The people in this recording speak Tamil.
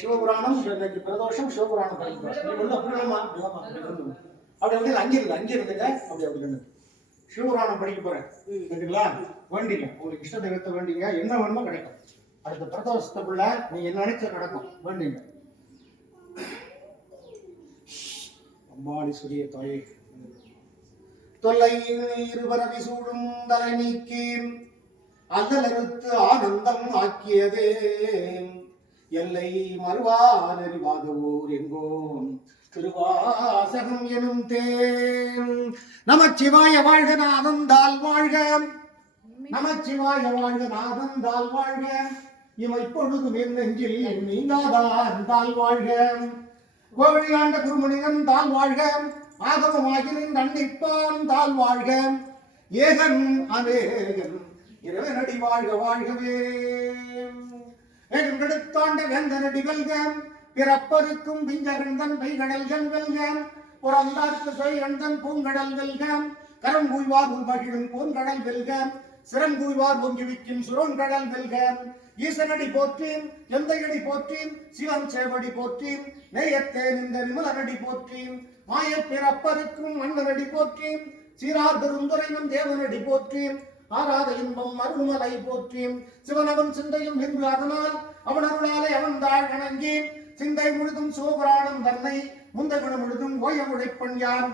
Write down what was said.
சிவபுராணம் பிரதோஷம் சிவபுராணம் படிக்கிறோம். அப்படி அங்கே இருந்துங்க. அப்படி சிவபுராணம் படிக்க போறேன் சரிங்களா? வேண்டிங்க, உங்களுக்கு இஷ்ட தெய்வத்தை வேண்டிங்க, என்ன வேணுமோ கிடைக்கும். அடுத்த பிரதோஷத்துக்குள்ள நீங்க என்ன நினைச்ச நடக்கும். வேண்டிங்க. அம்பாளீஸ்வரிய தாயே, தொல்லை இருபரவி சூடும் தலை நீக்கி அல்லலறுத்து ஆனந்தம் ஆக்கியதே எல்லை மறுவா நெறிவாதவோர் எங்கோன் திருவாசகம் எனும் தேன். நமச்சிவாய வாழ்க நாதந்தால் வாழ்க, நமச்சிவாய வாழ்க நாதந்தால் வாழ்க, இவை பொழுது நெஞ்சில் நீங்காதால் வாழ்க. கோவிலாண்ட குருமுனிகன் தால் வாழ்க, ஆகவமாகினின் அன்னிப்பான் தால் வாழ்க, ஏகன் அநேகன் இறைவனடி வாழ்க வாழ்கவே. எடுத்தாண்ட வேந்தனடி வெல்க, பிறப்பருக்கும் பிஞ்சகந்தன் பெய்கடல்கள் வெல்க, புறந்தார்க்கு சொய்கந்தன் பூங்கடல் வெல்க, கரங்குய்வார் உள்மகிழும் பூங்கடல் வெல்க, சிறங்குய்வார் பொங்கிவிக்கும் சுரங்கடல் வெல்க. ஈசனடி போற்றி, எந்தையடி போற்றி, சிவன் சேவடி போற்றி, நெய்யத்தே நின்ற விமலனடி போற்றி, மாய பிறப்பருக்கும் மன்னனடி போற்றி, சீரார் பெருந்துரைவன் தேவனடி போற்றி, ஆராத இன்பம் அருள்மலை போற்றி. சிவனவன் சிந்தையும் நின்று அதனால் அவன் அருளாலே அவன் தாழ் வணங்கி, சிந்தை முழுதும் சிவபுராணம் தன்னை முந்த குணம் முழுதும் ஓய உழைப்பன் யான்.